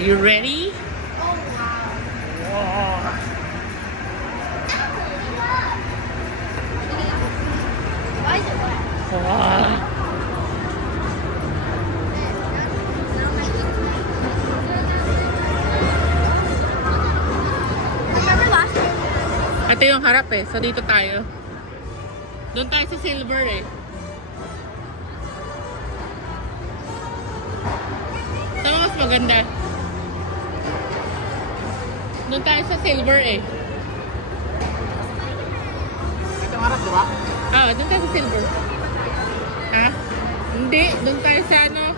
you ready? Oh, wow. Wow. Why is it wet? Wow. Remember last year? Ito yung harap eh. So dito tayo. Doon tayo sa silver eh. Ito mas maganda. Doon tayo sa silver eh. Ito ang harap, di ba? Ah, doon tayo sa silver. Ha? Hindi, doon tayo sa ano.